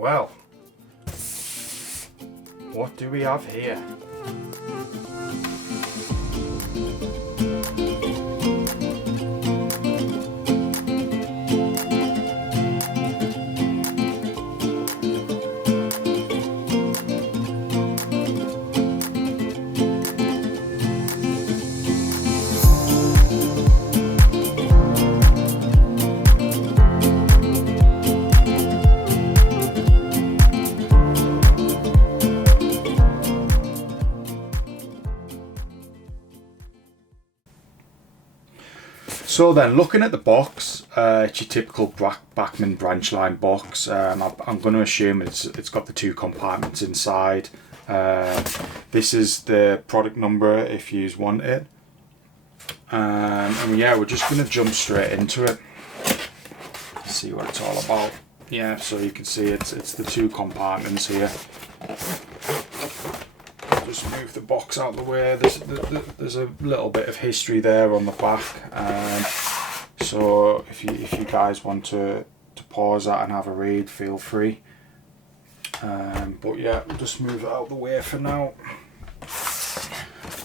Well, what do we have here? So then, looking at the box, it's your typical Bachmann branch line box. I'm going to assume it's got the two compartments inside. This is the product number if you want it. And yeah, we're just going to jump straight into it. See what it's all about. Yeah, so you can see it's the two compartments here. Just move the box out of the way. There's a little bit of history there on the back, so if you guys want to pause that and have a read, feel free. But yeah, we'll just move it out of the way for now.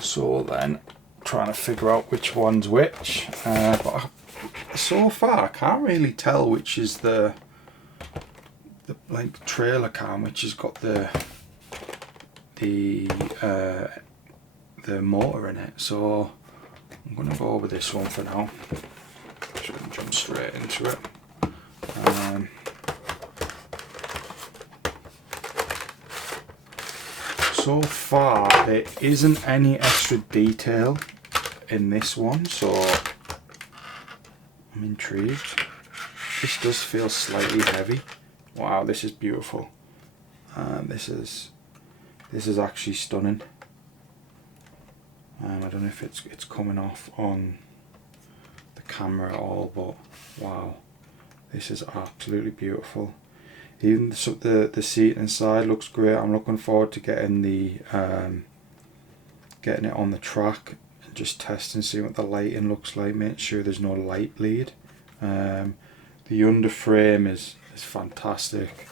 So then, trying to figure out which one's which, but so far I can't really tell which is the like trailer cam, which has got the motor in it. So I'm going to go over this one for now. So we can jump straight into it. So far there isn't any extra detail in this one, so I'm intrigued. This does feel slightly heavy. Wow, this is beautiful. This is actually stunning. I don't know if it's coming off on the camera at all, but wow, this is absolutely beautiful. Even the seat inside looks great. I'm looking forward to getting it on the track and just testing, see what the lighting looks like. Make sure there's no light bleed. The underframe is fantastic.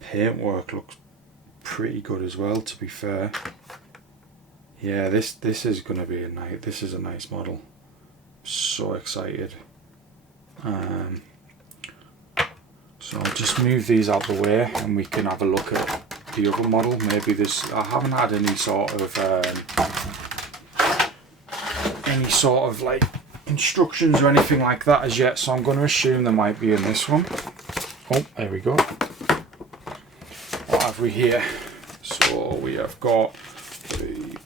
Paintwork looks pretty good as well, to be fair. Yeah, this is gonna be a nice model. So excited. So I'll just move these out the way and we can have a look at the other model. Maybe I haven't had any sort of like instructions or anything like that as yet, so I'm going to assume there might be in this one. Oh, there we go. What have we here? So we have got the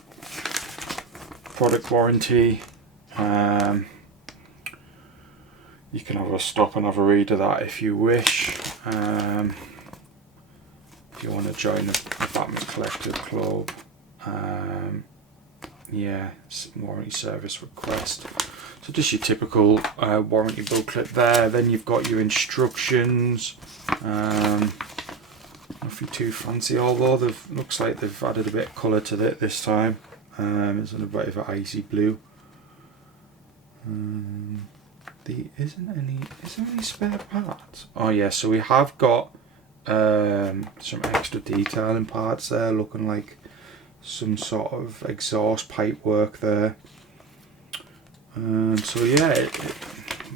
product warranty. You can have a stop and have a read of that if you wish. If you want to join the Bachmann Collector Club. Yeah, warranty service request. So just your typical warranty booklet there. Then you've got your instructions. Nothing too fancy, although looks like they've added a bit of colour to it this time. It's in a bit of an icy blue. Is there any spare parts? Oh yeah, so we have got some extra detailing parts there, looking like some sort of exhaust pipe work there. So yeah,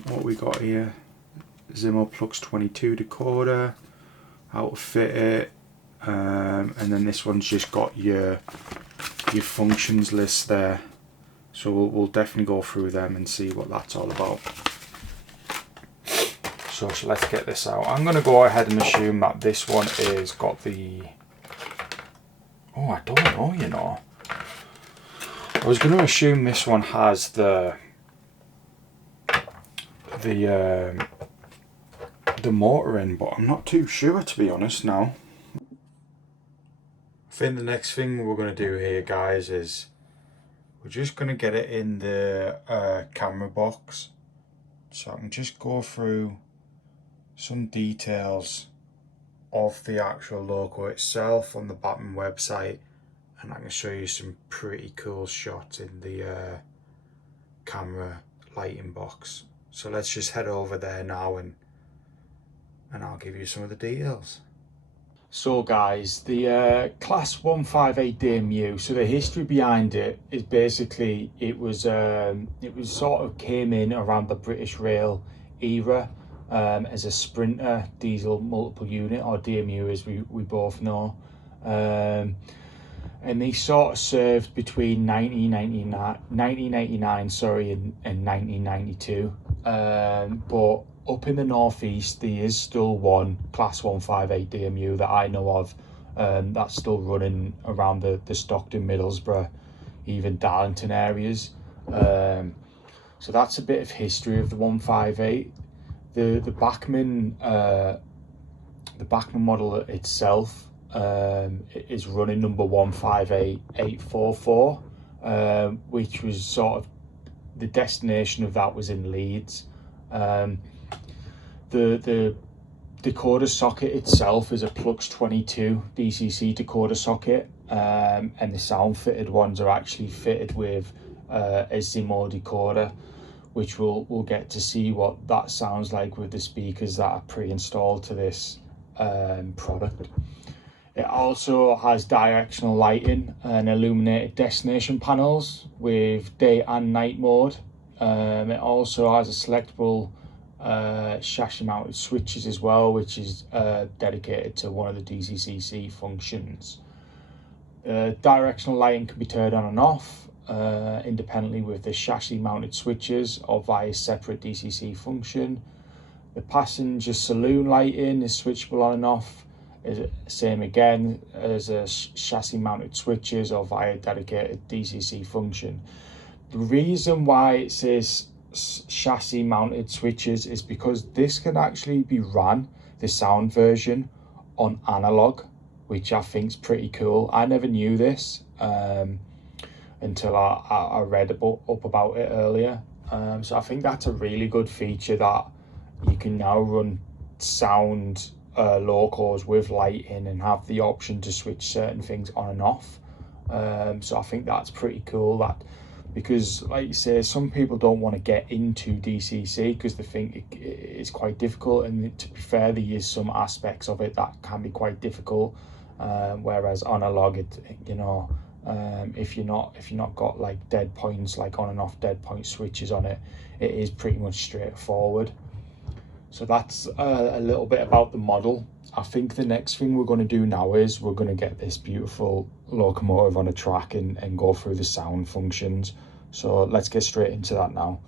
what we got here, Zimmer Plux 22 decoder, how to fit it, and then this one's just got your functions list there. So we'll definitely go through them and see what that's all about. So let's get this out. I'm going to go ahead and assume that this one is got the... Oh, I don't know, you know. I was going to assume this one has the motor in, but I'm not too sure, to be honest now. I think the next thing we're going to do here, guys, is we're just going to get it in the camera box. So I can just go through some details of the actual logo itself on the Bachmann website, and I can show you some pretty cool shots in the camera lighting box. So let's just head over there now and and I'll give you some of the details. So guys, the Class 158 DMU, so the history behind it is basically it was sort of came in around the British Rail era as a Sprinter diesel multiple unit, or DMU as we both know. And they sort of served between 1999 and 1992. But up in the northeast, there is still one Class 158 DMU that I know of, that's still running around the Stockton, Middlesbrough, even Darlington areas. So that's a bit of history of the 158. The Bachmann model itself is running number 158844, which was sort of the destination of that was in Leeds. The decoder socket itself is a Plux 22 DCC decoder socket, and the sound fitted ones are actually fitted with a Zimo decoder, which we'll get to see what that sounds like with the speakers that are pre-installed to this product. It also has directional lighting and illuminated destination panels with day and night mode. It also has a selectable chassis mounted switches as well, which is dedicated to one of the DCCC functions. Directional lighting can be turned on and off independently with the chassis mounted switches or via separate DCC function. The passenger saloon lighting is switchable on and off, is same again as a chassis mounted switches or via dedicated DCC function. The reason why it says chassis mounted switches is because this can actually be ran, the sound version, on analog, which I think is pretty cool. I never knew this until I read up about it earlier. So I think that's a really good feature, that you can now run sound locals with lighting and have the option to switch certain things on and off. So I think that's pretty cool, that because like you say, some people don't want to get into DCC because they think it's quite difficult, and to be fair, there is some aspects of it that can be quite difficult, whereas analog, if you're not got like dead points, like on and off dead point switches on it, it is pretty much straightforward. So that's a little bit about the model. I think the next thing we're going to do now is we're going to get this beautiful locomotive on a track and go through the sound functions. So let's get straight into that now.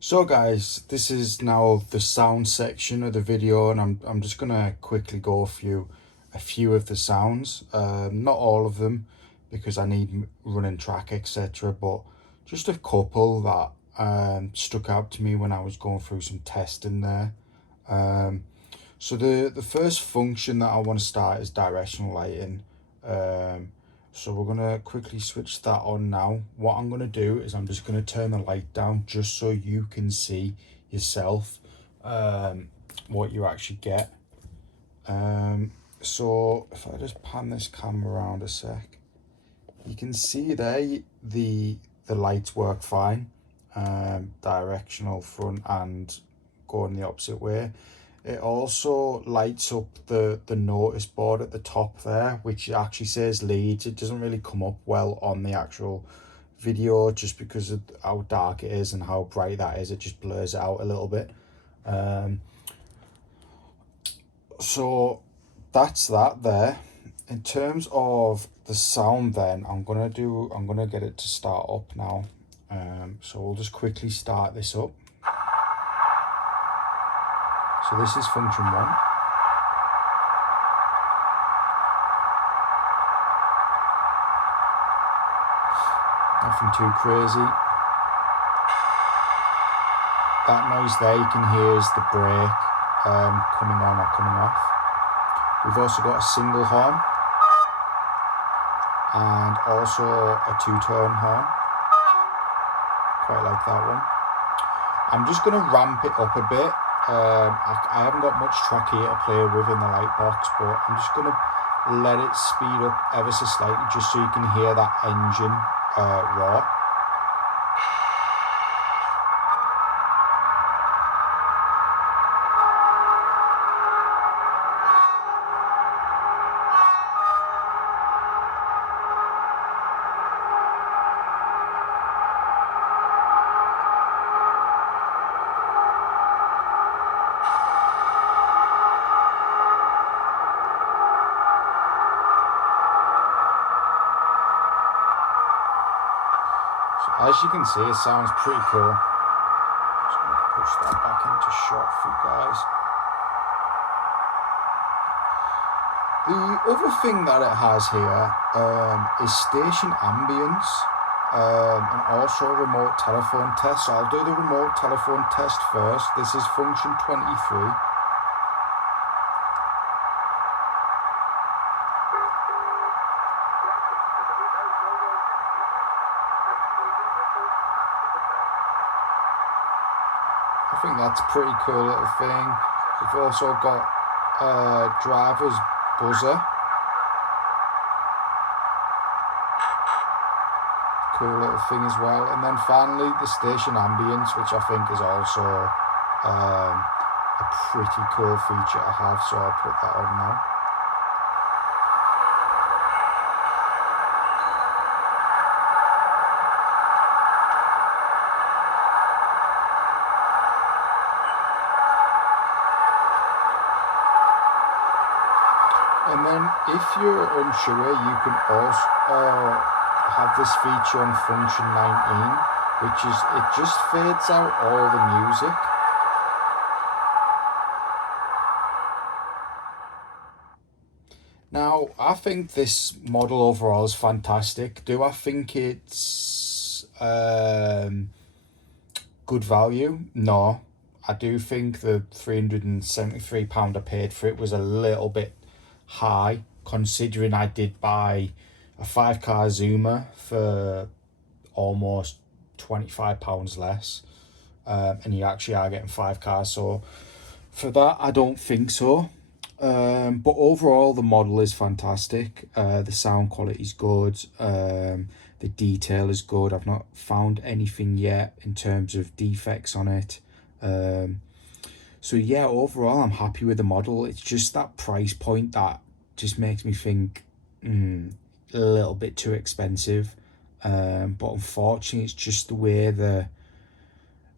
So guys, this is now the sound section of the video, and I'm just going to quickly go through a few of the sounds. Not all of them because I need running track, etc., but just a couple that stuck out to me when I was going through some testing there. So the first function that I want to start is directional lighting. So we're going to quickly switch that on now. What I'm going to do is I'm just going to turn the light down just so you can see yourself what you actually get. So if I just pan this camera around a sec, you can see there the lights work fine. Directional front and going the opposite way. It also lights up the notice board at the top there, which actually says Leeds. It doesn't really come up well on the actual video just because of how dark it is and how bright that is. It just blurs it out a little bit. So that's that there. In terms of the sound then, I'm gonna get it to start up now. So we'll just quickly start this up. So this is function 1. Nothing too crazy. That noise there you can hear is the brake coming on or coming off. We've also got a single horn and also a 2-tone horn. Quite like that one. I'm just going to ramp it up a bit. I haven't got much track here to play with in the light box, but I'm just going to let it speed up ever so slightly just so you can hear that engine roar. As you can see, it sounds pretty cool. Just going to push that back into shot for you guys. The other thing that it has here is station ambience and also remote telephone test. So I'll do the remote telephone test first. This is function 23. I think that's a pretty cool little thing. We've also got driver's buzzer. Cool little thing as well. And then finally the station ambience, which I think is also a pretty cool feature to have, so I'll put that on now. And then if you're unsure, you can also have this feature on function 19, which is, it just fades out all the music. Now, I think this model overall is fantastic. Do I think it's good value? No. I do think the £373 I paid for it was a little bit high, considering I did buy a 5-car Zoomer for almost £25 less, and you actually are getting 5 cars, so for that I don't think so. But overall the model is fantastic. The sound quality is good, the detail is good. I've not found anything yet in terms of defects on it. So yeah, overall I'm happy with the model. It's just that price point that just makes me think a little bit too expensive, but unfortunately it's just the way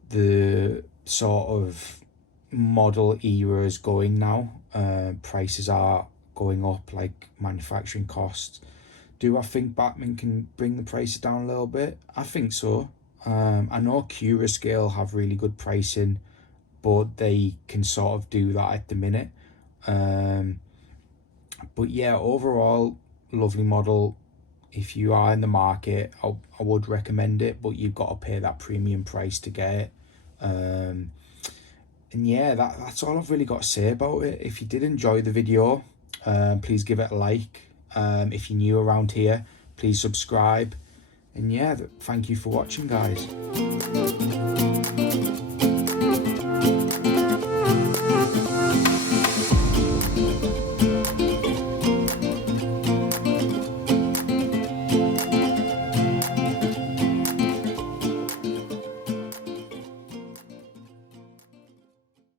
the sort of model era is going now. Prices are going up like manufacturing costs. Do I think Bachmann can bring the prices down a little bit? I think so. I know Scale have really good pricing, but they can sort of do that at the minute. But yeah, overall, lovely model. If you are in the market, I would recommend it, but you've got to pay that premium price to get it. And yeah, that's all I've really got to say about it. If you did enjoy the video, please give it a like. If you're new around here, please subscribe. And yeah, thank you for watching, guys.